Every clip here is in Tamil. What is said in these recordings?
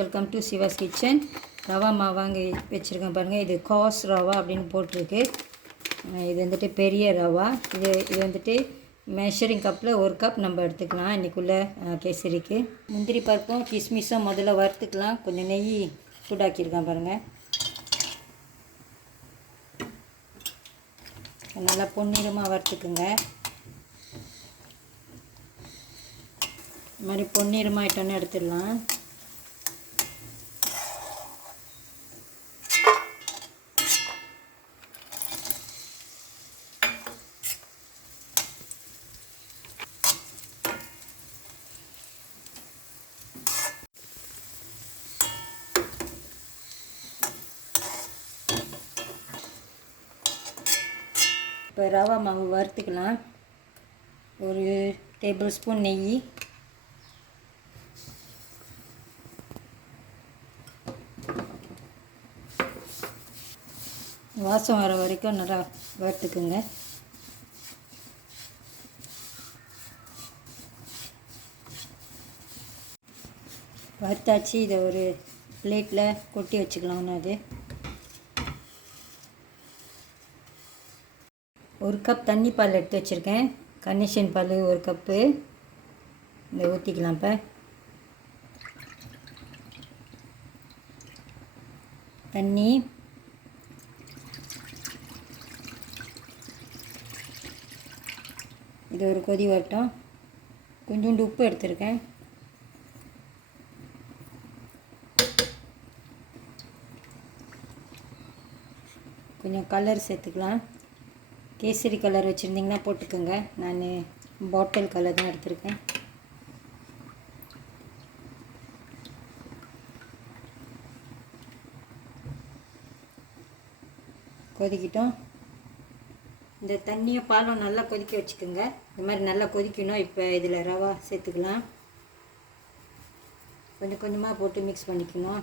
Welcome to Siva's kitchen. Rava மாவு வாங்கி வச்சுருக்கேன் பாருங்கள். இது காஸ் ரவா அப்படின்னு போட்டிருக்கு. இது வந்துட்டு பெரிய ரவா. இது வந்துட்டு மெஷரிங் கப்பில் 1 கப் நம்ம எடுத்துக்கலாம் இன்றைக்குள்ளே கேசரிக்கு. முந்திரி பருப்பும் கிஸ்மிஸும் முதல்ல வறுத்துக்கலாம். கொஞ்சம் நெய் சூடாக்கியிருக்கேன் பாருங்கள். நல்லா பொன்னிறமாக வறுத்துக்குங்க. இது மாதிரி பொன்னிறமாக ஆகிட்டோன்னு எடுத்துடலாம். இப்போ ரவா மாவு வறுத்துக்கலாம். 1 டேபிள் ஸ்பூன் நெய், வாசம் வர வரைக்கும் நல்லா வறுத்துக்குங்க. வறுத்தாச்சு. இதை ஒரு பிளேட்டில் கொட்டி வச்சுக்கலாம். அது 1 கப் தண்ணி பால் எடுத்து வச்சுருக்கேன். கண்டிஷன் பால் 1 கப்பு. இதை ஊற்றிக்கலாம். இப்போ தண்ணி, இது ஒரு கொதி வரட்டும். கொஞ்சோண்டு உப்பு எடுத்துருக்கேன். கொஞ்சம் கலர் சேர்த்துக்கலாம். கேசரி கலர் வச்சுருந்திங்கன்னா போட்டுக்கோங்க. நான் பாட்டில் கலர் தான் எடுத்திருக்கேன். கொதிக்கிட்டோம். இந்த தண்ணியை பாலும் நல்லா கொதிக்க வச்சுக்கோங்க. இந்த மாதிரி நல்லா கொதிக்கணும். இப்போ இதில் ரவா சேர்த்துக்கலாம். கொஞ்சம் கொஞ்சமாக போட்டு மிக்ஸ் பண்ணிக்கணும்.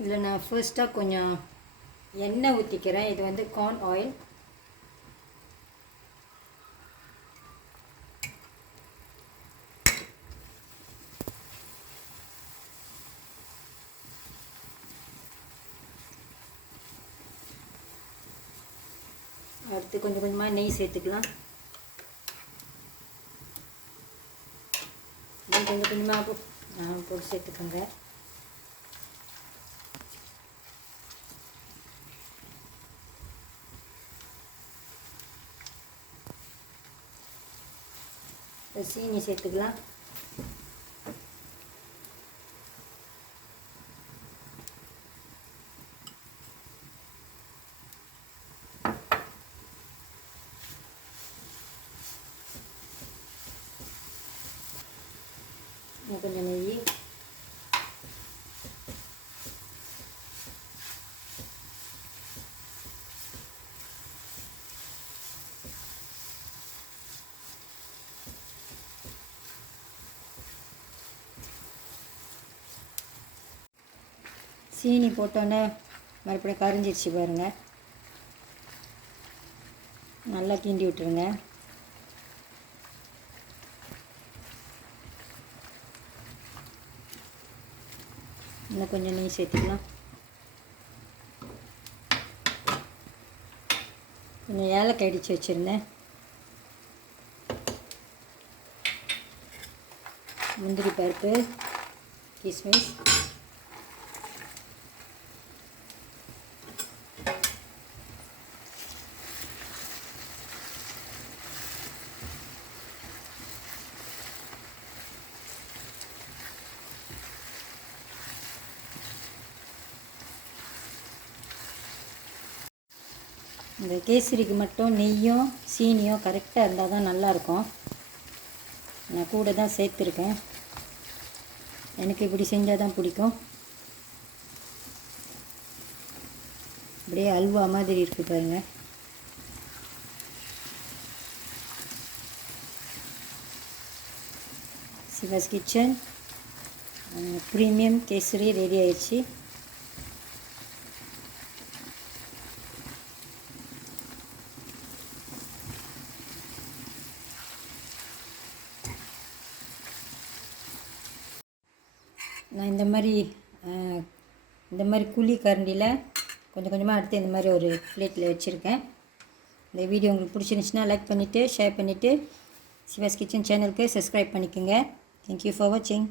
இதில் நான் ஃபர்ஸ்ட்டாக கொஞ்சம் எண்ணெய் ஊற்றிக்கிறேன். இது வந்து கார்ன் ஆயில். அடுத்து கொஞ்சம் கொஞ்சமாக நெய் சேர்த்துக்கலாம். கொஞ்சம் கொஞ்சமாக போட்டு சேர்த்துக்கோங்க. சீனி சேர்த்துக்கலாம். கொஞ்சம் நெய், சீனி போட்டோன்னே மறுபடியும் கரைஞ்சிடுச்சு பாருங்கள். நல்லா கிண்டி விட்டுருங்க. இன்னும் கொஞ்சம் நெய் சேர்த்துக்கலாம். கொஞ்சம் ஏலக்காய் அடித்து வச்சுருந்தேன். முந்திரி பருப்பு, கிஸ்மிஸ், இந்த கேசரிக்கு மட்டும் நெய்யும் சீனியும் கரெக்டாக இருந்தால் தான் நல்லாயிருக்கும். நான் கூட தான் சேர்த்துருக்கேன். எனக்கு இப்படி செஞ்சால் தான் பிடிக்கும். அப்படியே அல்வா மாதிரி இருக்குது பாருங்கள். Siva's kitchen premium kesari ready ஆயிடுச்சு. நான் இந்த மாதிரி குழி கரண்டியில் கொஞ்சம் கொஞ்சமாக எடுத்து இந்த மாதிரி ஒரு பிளேட்டில் வச்சுருக்கேன். இந்த வீடியோ உங்களுக்கு பிடிச்சிருந்துச்சுன்னா லைக் பண்ணிவிட்டு ஷேர் பண்ணிவிட்டு சிவாஸ் கிச்சன் சேனலுக்கு சப்ஸ்கிரைப் பண்ணிக்கோங்க. தேங்க்யூ ஃபார் வாட்சிங்.